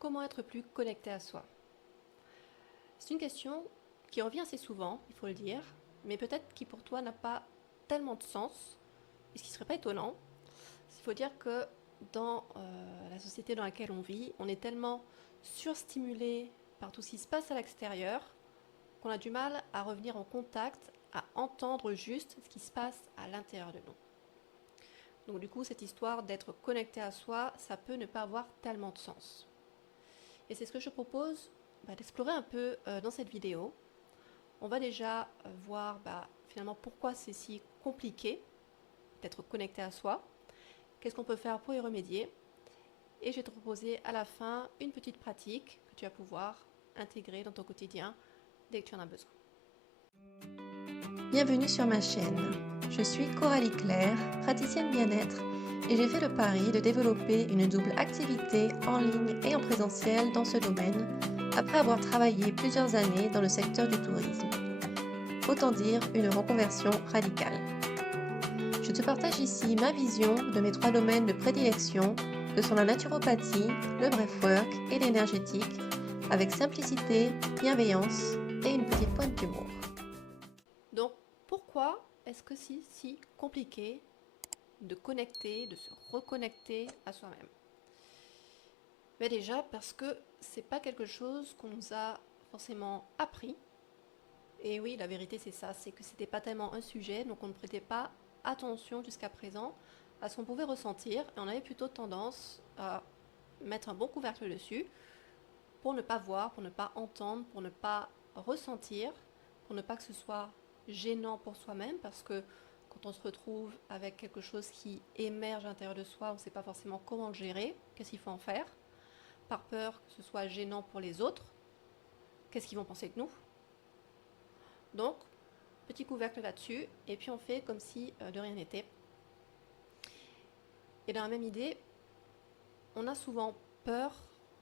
comment être plus connecté à soi? C'est une question qui revient assez souvent, il faut le dire, mais peut-être qui pour toi n'a pas tellement de sens, et ce qui ne serait pas étonnant. Il faut dire que dans la société dans laquelle on vit, on est tellement surstimulé par tout ce qui se passe à l'extérieur qu'on a du mal à revenir en contact, à entendre juste ce qui se passe à l'intérieur de nous. Donc du coup, cette histoire d'être connecté à soi, ça peut ne pas avoir tellement de sens. Et c'est ce que je propose d'explorer un peu dans cette vidéo. On va déjà voir finalement pourquoi c'est si compliqué d'être connecté à soi, qu'est-ce qu'on peut faire pour y remédier, et je vais te proposer à la fin une petite pratique que tu vas pouvoir intégrer dans ton quotidien dès que tu en as besoin. Bienvenue sur ma chaîne. Je suis Coralie Claire, praticienne bien-être, et j'ai fait le pari de développer une double activité en ligne et en présentiel dans ce domaine, après avoir travaillé plusieurs années dans le secteur du tourisme. Autant dire une reconversion radicale. Je te partage ici ma vision de mes 3 domaines de prédilection, que sont la naturopathie, le breathwork et l'énergétique, avec simplicité, bienveillance et une petite pointe d'humour. Donc, pourquoi est-ce que c'est si compliqué de connecter, de se reconnecter à soi-même? Déjà parce que c'est pas quelque chose qu'on nous a forcément appris. Et oui, la vérité c'est ça, c'est que c'était pas tellement un sujet, donc on ne prêtait pas attention jusqu'à présent à ce qu'on pouvait ressentir, et on avait plutôt tendance à mettre un bon couvercle dessus pour ne pas voir, pour ne pas entendre, pour ne pas ressentir, pour ne pas que ce soit gênant pour soi-même, parce que quand on se retrouve avec quelque chose qui émerge à l'intérieur de soi, on ne sait pas forcément comment le gérer, qu'est-ce qu'il faut en faire, par peur que ce soit gênant pour les autres, qu'est-ce qu'ils vont penser de nous. Donc, petit couvercle là-dessus, et puis on fait comme si de rien n'était. Et dans la même idée, on a souvent peur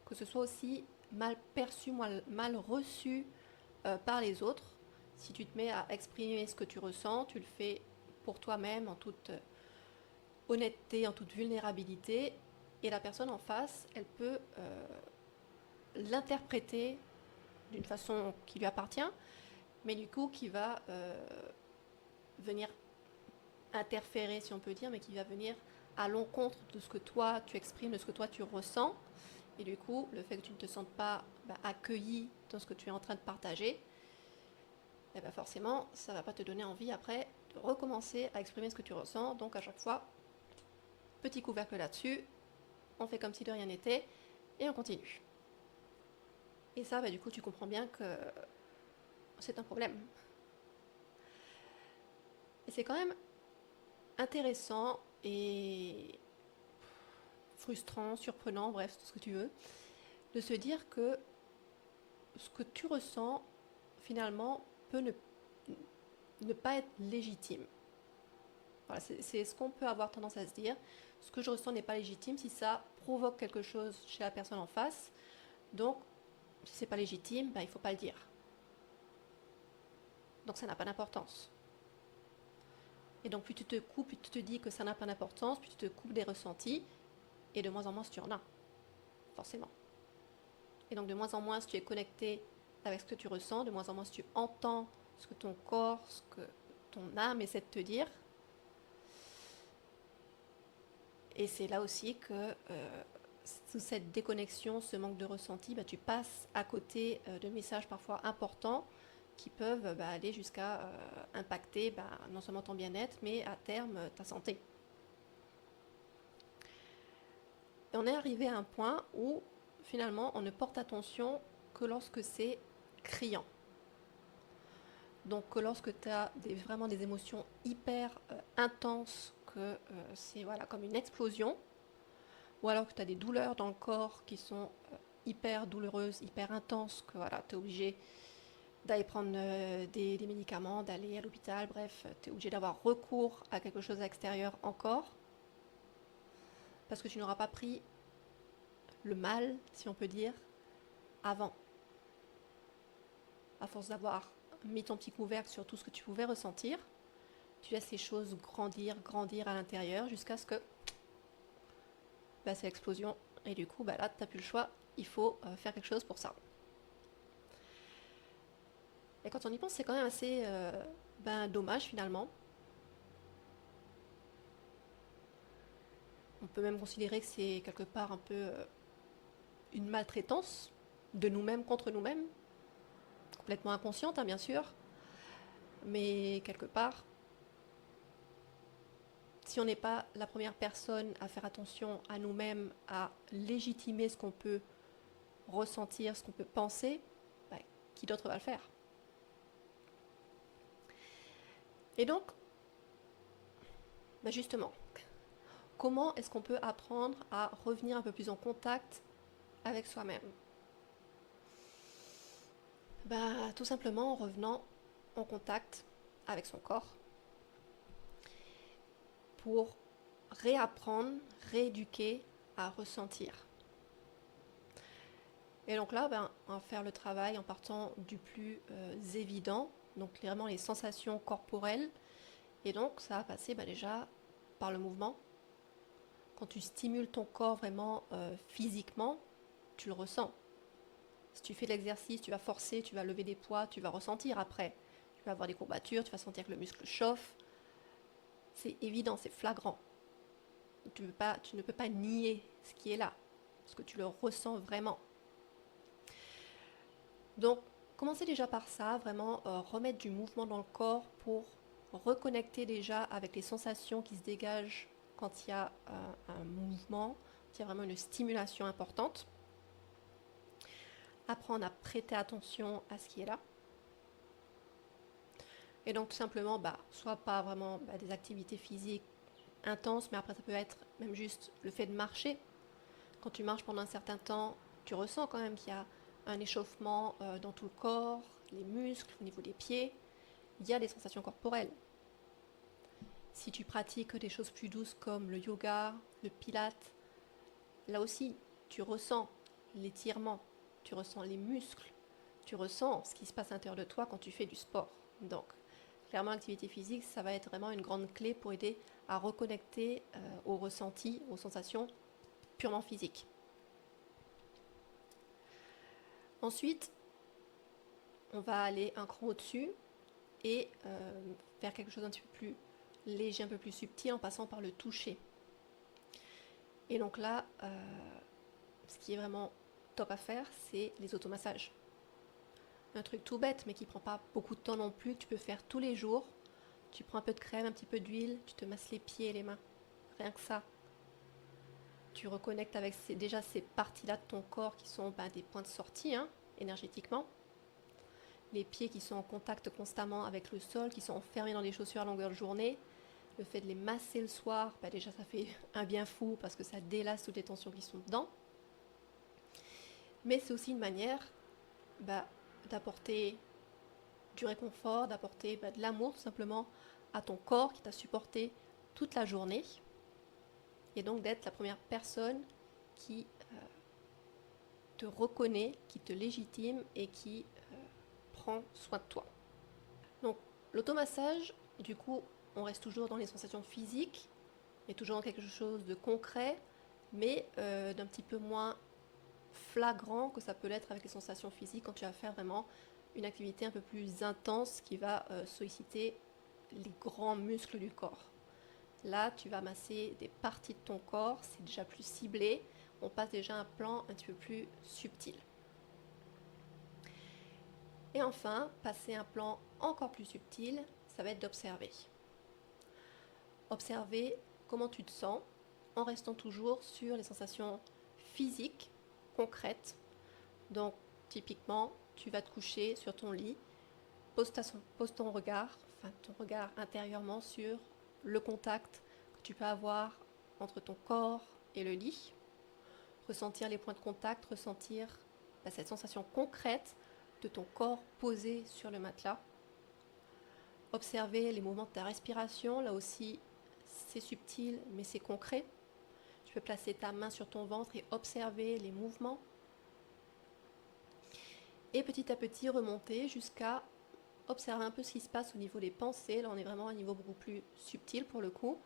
que ce soit aussi mal perçu, mal reçu par les autres. Si tu te mets à exprimer ce que tu ressens, tu le fais pour toi-même en toute honnêteté, en toute vulnérabilité, et la personne en face, elle peut l'interpréter d'une façon qui lui appartient, mais du coup qui va venir interférer, si on peut dire, mais qui va venir à l'encontre de ce que toi tu exprimes, de ce que toi tu ressens. Et du coup, le fait que tu ne te sentes pas accueilli dans ce que tu es en train de partager, forcément, ça ne va pas te donner envie après de recommencer à exprimer ce que tu ressens. Donc à chaque fois, petit couvercle là-dessus, on fait comme si de rien n'était et on continue. Et ça, du coup, tu comprends bien que c'est un problème. Et c'est quand même intéressant et frustrant, surprenant, bref, tout ce que tu veux, de se dire que ce que tu ressens, finalement, peut ne pas être légitime. Voilà, c'est ce qu'on peut avoir tendance à se dire. Ce que je ressens n'est pas légitime si ça provoque quelque chose chez la personne en face. Donc, si c'est pas légitime, il ne faut pas le dire. Donc ça n'a pas d'importance. Et donc plus tu te coupes, plus tu te dis que ça n'a pas d'importance, plus tu te coupes des ressentis, et de moins en moins si tu en as, forcément. Et donc de moins en moins si tu es connecté avec ce que tu ressens, de moins en moins si tu entends ce que ton corps, ce que ton âme essaie de te dire. Et c'est là aussi que sous cette déconnexion, ce manque de ressenti, tu passes à côté de messages parfois importants qui peuvent aller jusqu'à impacter non seulement ton bien-être, mais à terme ta santé. Et on est arrivé à un point où finalement on ne porte attention que lorsque c'est criant. Donc que lorsque tu as vraiment des émotions hyper intenses, que c'est comme une explosion, ou alors que tu as des douleurs dans le corps qui sont hyper douloureuses, hyper intenses, que tu es obligé d'aller prendre des médicaments, d'aller à l'hôpital, bref, tu es obligé d'avoir recours à quelque chose d'extérieur encore, parce que tu n'auras pas pris le mal, si on peut dire, avant. À force d'avoir mis ton petit couvercle sur tout ce que tu pouvais ressentir, tu laisses les choses grandir à l'intérieur jusqu'à ce que c'est l'explosion. Et du coup, là, tu n'as plus le choix il faut faire quelque chose pour ça. Et quand on y pense, c'est quand même assez dommage finalement. On peut même considérer que c'est quelque part un peu une maltraitance de nous-mêmes contre nous-mêmes, complètement inconsciente, hein, bien sûr, mais quelque part, si on n'est pas la première personne à faire attention à nous-mêmes, à légitimer ce qu'on peut ressentir, ce qu'on peut penser, qui d'autre va le faire? Et donc, justement, comment est-ce qu'on peut apprendre à revenir un peu plus en contact avec soi-même? Tout simplement en revenant en contact avec son corps pour réapprendre, rééduquer à ressentir. Et donc là, on va faire le travail en partant du plus évident, donc vraiment les sensations corporelles. Et donc ça va passer déjà par le mouvement. Quand tu stimules ton corps vraiment physiquement, tu le ressens. Si tu fais de l'exercice, tu vas forcer, tu vas lever des poids, tu vas ressentir après. Tu vas avoir des courbatures, tu vas sentir que le muscle chauffe. C'est évident, c'est flagrant. Tu ne peux pas nier ce qui est là, parce que tu le ressens vraiment. Donc, commencez déjà par ça, vraiment remettre du mouvement dans le corps pour reconnecter déjà avec les sensations qui se dégagent quand il y a un mouvement, quand il y a vraiment une stimulation importante. Apprendre à prêter attention à ce qui est là. Et donc tout simplement, soit pas vraiment des activités physiques intenses, mais après ça peut être même juste le fait de marcher. Quand tu marches pendant un certain temps, tu ressens quand même qu'il y a un échauffement dans tout le corps, les muscles, au niveau des pieds. Il y a des sensations corporelles. Si tu pratiques des choses plus douces comme le yoga, le pilate, là aussi, tu ressens l'étirement, tu ressens les muscles, tu ressens ce qui se passe à l'intérieur de toi quand tu fais du sport. Donc, clairement, l'activité physique, ça va être vraiment une grande clé pour aider à reconnecter aux ressentis, aux sensations purement physiques. Ensuite, on va aller un cran au-dessus et faire quelque chose d'un petit peu plus léger, un peu plus subtil en passant par le toucher. Et donc là, ce qui est vraiment top à faire, c'est les automassages. Un truc tout bête, mais qui prend pas beaucoup de temps non plus, tu peux faire tous les jours. Tu prends un peu de crème, un petit peu d'huile, tu te masses les pieds et les mains. Rien que ça. Tu reconnectes avec déjà ces parties-là de ton corps qui sont des points de sortie, énergétiquement. Les pieds qui sont en contact constamment avec le sol, qui sont enfermés dans les chaussures à longueur de journée. Le fait de les masser le soir, déjà ça fait un bien fou parce que ça délasse toutes les tensions qui sont dedans. Mais c'est aussi une manière d'apporter du réconfort, d'apporter de l'amour tout simplement à ton corps qui t'a supporté toute la journée. Et donc d'être la première personne qui te reconnaît, qui te légitime et qui prend soin de toi. Donc l'automassage, du coup, on reste toujours dans les sensations physiques, et toujours dans quelque chose de concret, mais d'un petit peu moins flagrant que ça peut l'être avec les sensations physiques quand tu vas faire vraiment une activité un peu plus intense qui va solliciter les grands muscles du corps. Là, tu vas masser des parties de ton corps, c'est déjà plus ciblé, on passe déjà à un plan un petit peu plus subtil. Et enfin, passer un plan encore plus subtil, ça va être d'observer. Observer comment tu te sens en restant toujours sur les sensations physiques, concrètes. Donc, typiquement, tu vas te coucher sur ton lit, pose ton regard intérieurement sur le contact que tu peux avoir entre ton corps et le lit. Ressentir les points de contact, ressentir cette sensation concrète de ton corps posé sur le matelas. Observer les mouvements de ta respiration, là aussi c'est subtil mais c'est concret. Tu peux placer ta main sur ton ventre et observer les mouvements. Et petit à petit remonter jusqu'à observer un peu ce qui se passe au niveau des pensées. Là on est vraiment à un niveau beaucoup plus subtil pour le coup.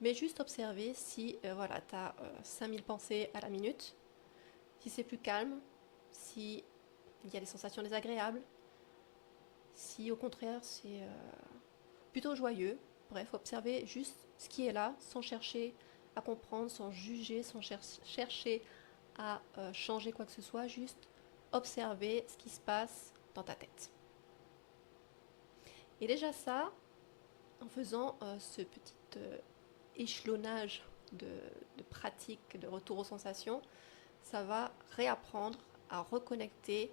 Mais juste observer si tu as 5000 pensées à la minute, Si c'est plus calme, si il y a des sensations désagréables, si au contraire c'est plutôt joyeux. Bref, observer juste ce qui est là, sans chercher à comprendre, sans juger, sans chercher à changer quoi que ce soit, juste observer ce qui se passe dans ta tête. Et déjà ça, en faisant ce petit échelonnage de pratique, de retour aux sensations, ça va réapprendre à reconnecter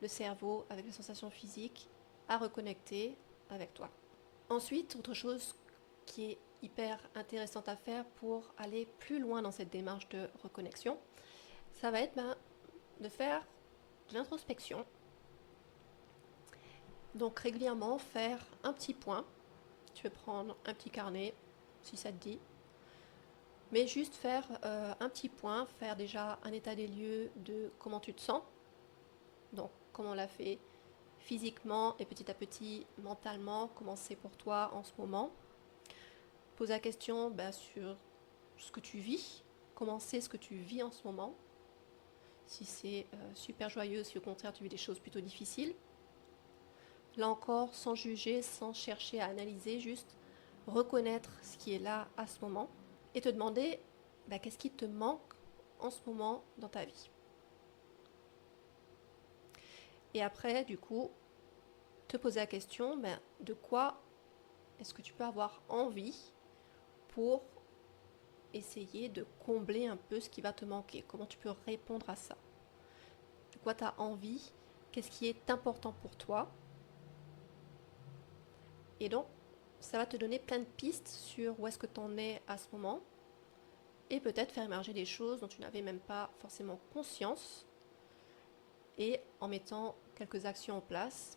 le cerveau avec les sensations physiques, à reconnecter avec toi. Ensuite, autre chose qui est hyper intéressante à faire pour aller plus loin dans cette démarche de reconnexion, ça va être de faire de l'introspection. Donc régulièrement faire un petit point. Tu peux prendre un petit carnet si ça te dit. Mais juste faire un petit point, faire déjà un état des lieux de comment tu te sens. Donc comment on l'a fait physiquement et petit à petit mentalement, comment c'est pour toi en ce moment. Pose la question sur ce que tu vis, comment c'est ce que tu vis en ce moment. Si c'est super joyeux, si au contraire tu vis des choses plutôt difficiles. Là encore, sans juger, sans chercher à analyser, juste reconnaître ce qui est là à ce moment et te demander qu'est-ce qui te manque en ce moment dans ta vie. Et après, du coup, te poser la question de quoi est-ce que tu peux avoir envie pour essayer de combler un peu ce qui va te manquer. Comment tu peux répondre à ça? De quoi tu as envie? Qu'est-ce qui est important pour toi? Et donc, ça va te donner plein de pistes sur où est-ce que tu en es à ce moment et peut-être faire émerger des choses dont tu n'avais même pas forcément conscience et en mettant quelques actions en place,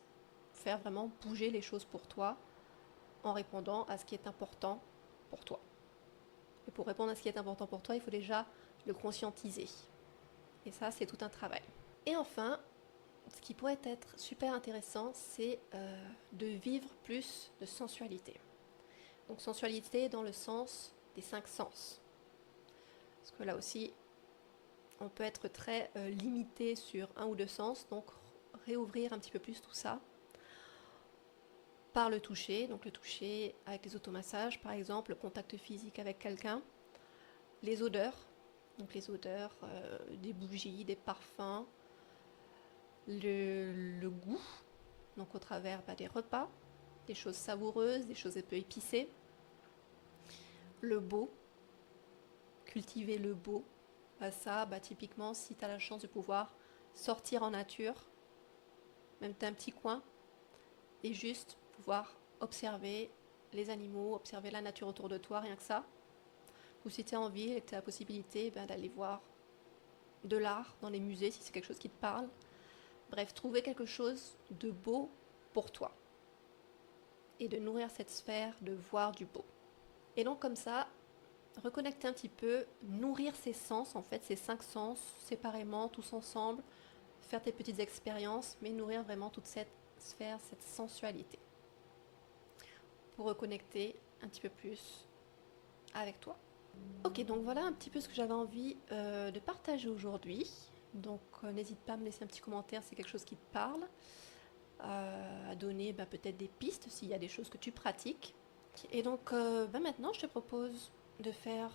faire vraiment bouger les choses pour toi en répondant à ce qui est important pour toi. Et pour répondre à ce qui est important pour toi, il faut déjà le conscientiser. Et ça, c'est tout un travail. Et enfin, ce qui pourrait être super intéressant, c'est de vivre plus de sensualité. Donc sensualité dans le sens des 5 sens. Parce que là aussi, on peut être très limité sur un ou deux sens, donc réouvrir un petit peu plus tout ça par le toucher, donc le toucher avec les automassages par exemple, le contact physique avec quelqu'un, les odeurs, donc les odeurs des bougies, des parfums, le goût, donc au travers des repas, des choses savoureuses, des choses un peu épicées, le beau, cultiver le beau, ça typiquement si tu as la chance de pouvoir sortir en nature, même tu as un petit coin, et juste pouvoir observer les animaux, observer la nature autour de toi, rien que ça. Ou si tu es en ville et que tu as la possibilité d'aller voir de l'art dans les musées, si c'est quelque chose qui te parle. Bref, trouver quelque chose de beau pour toi. Et de nourrir cette sphère, de voir du beau. Et donc comme ça, reconnecter un petit peu, nourrir ses sens, en fait, ces 5 sens, séparément, tous ensemble, faire tes petites expériences, mais nourrir vraiment toute cette sphère, cette sensualité. Pour reconnecter un petit peu plus avec toi. Ok, donc voilà un petit peu ce que j'avais envie de partager aujourd'hui. Donc n'hésite pas à me laisser un petit commentaire si c'est quelque chose qui te parle, à donner peut-être des pistes s'il y a des choses que tu pratiques. Et donc maintenant je te propose de faire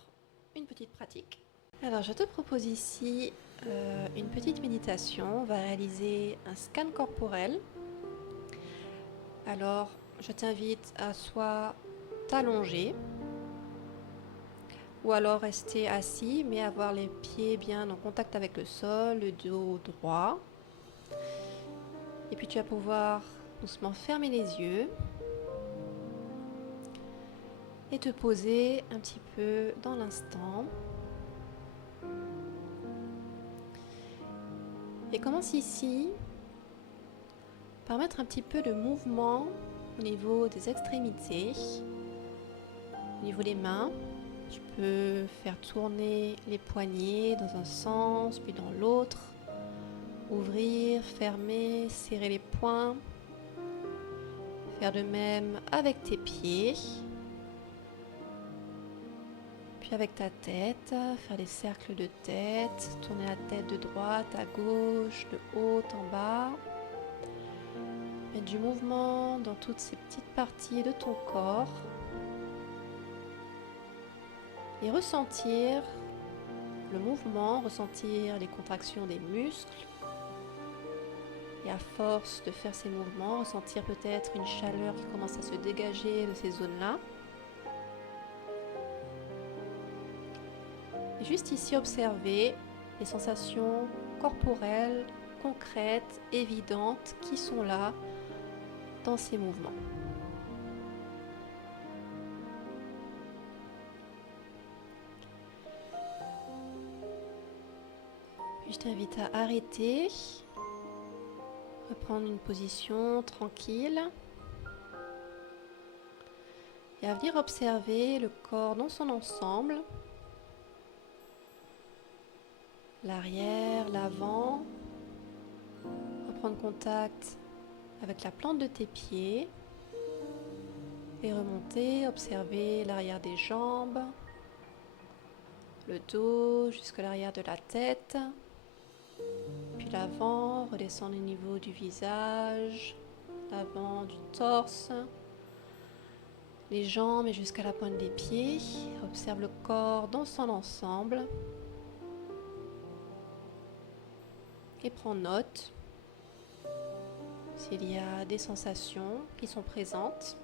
une petite pratique. Alors je te propose ici une petite méditation. On va réaliser un scan corporel. Alors je t'invite à soit t'allonger ou alors rester assis mais avoir les pieds bien en contact avec le sol, le dos droit. Et puis tu vas pouvoir doucement fermer les yeux et te poser un petit peu dans l'instant. Et commence ici par mettre un petit peu de mouvement au niveau des extrémités, au niveau des mains. Tu peux faire tourner les poignets dans un sens puis dans l'autre, ouvrir, fermer, serrer les poings, faire de même avec tes pieds, puis Puis avec ta tête, faire des cercles de tête, tourner la tête de droite à gauche, de haut en bas. Mettre du mouvement dans toutes ces petites parties de ton corps. Et ressentir le mouvement, ressentir les contractions des muscles. Et à force de faire ces mouvements, ressentir peut-être une chaleur qui commence à se dégager de ces zones-là. Et juste ici, observer les sensations corporelles, concrètes, évidentes qui sont là dans ces mouvements. Puis je t'invite à arrêter, reprendre une position tranquille et à venir observer le corps dans son ensemble, l'arrière, l'avant, reprendre contact avec la plante de tes pieds et remonter, observer l'arrière des jambes, le dos jusqu'à l'arrière de la tête, puis l'avant, redescendre au niveau du visage, l'avant du torse, les jambes et jusqu'à la pointe des pieds. Observe le corps dans son ensemble et prends note s'il y a des sensations qui sont présentes.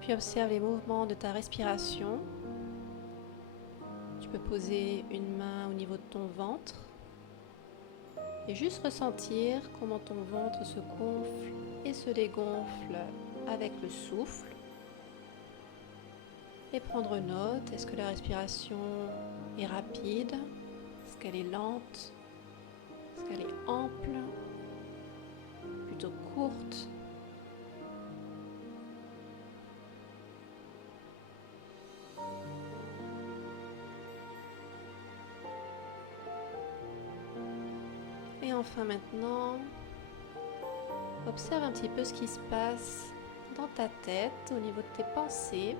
Puis observe les mouvements de ta respiration. Tu peux poser une main au niveau de ton ventre et juste ressentir comment ton ventre se gonfle et se dégonfle avec le souffle. Et prendre note, est-ce que la respiration est rapide? Est-ce qu'elle est lente? Est-ce qu'elle est ample? Plutôt courte? Et enfin maintenant, observe un petit peu ce qui se passe dans ta tête, au niveau de tes pensées.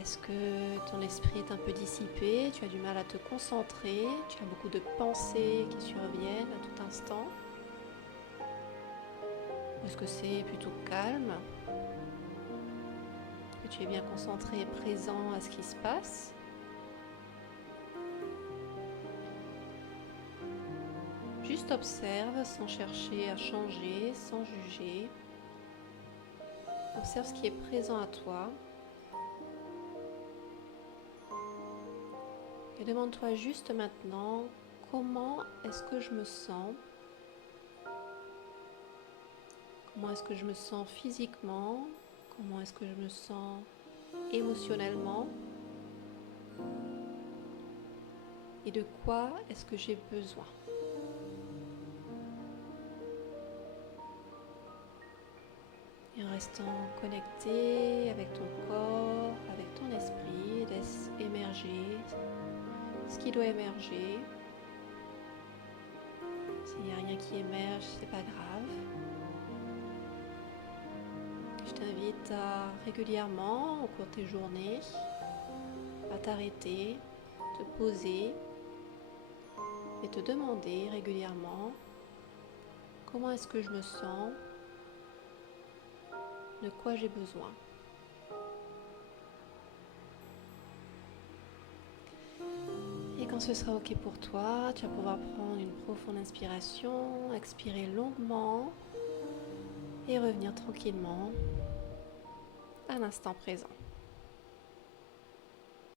Est-ce que ton esprit est un peu dissipé? Tu as du mal à te concentrer? Tu as beaucoup de pensées qui surviennent à tout instant? Ou est-ce que c'est plutôt calme? Que tu es bien concentré et présent à ce qui se passe? Juste observe sans chercher à changer, sans juger. Observe ce qui est présent à toi. Et demande-toi juste maintenant, comment est-ce que je me sens? Comment est-ce que je me sens physiquement? Comment est-ce que je me sens émotionnellement? Et de quoi est-ce que j'ai besoin? Et en restant connecté avec ton corps, avec ton esprit, laisse émerger ce qui doit émerger. S'il n'y a rien qui émerge, c'est pas grave. Je t'invite à régulièrement, au cours de tes journées, à t'arrêter, te poser et te demander régulièrement comment est-ce que je me sens, de quoi j'ai besoin. Et quand ce sera ok pour toi, tu vas pouvoir prendre une profonde inspiration, expirer longuement et revenir tranquillement à l'instant présent.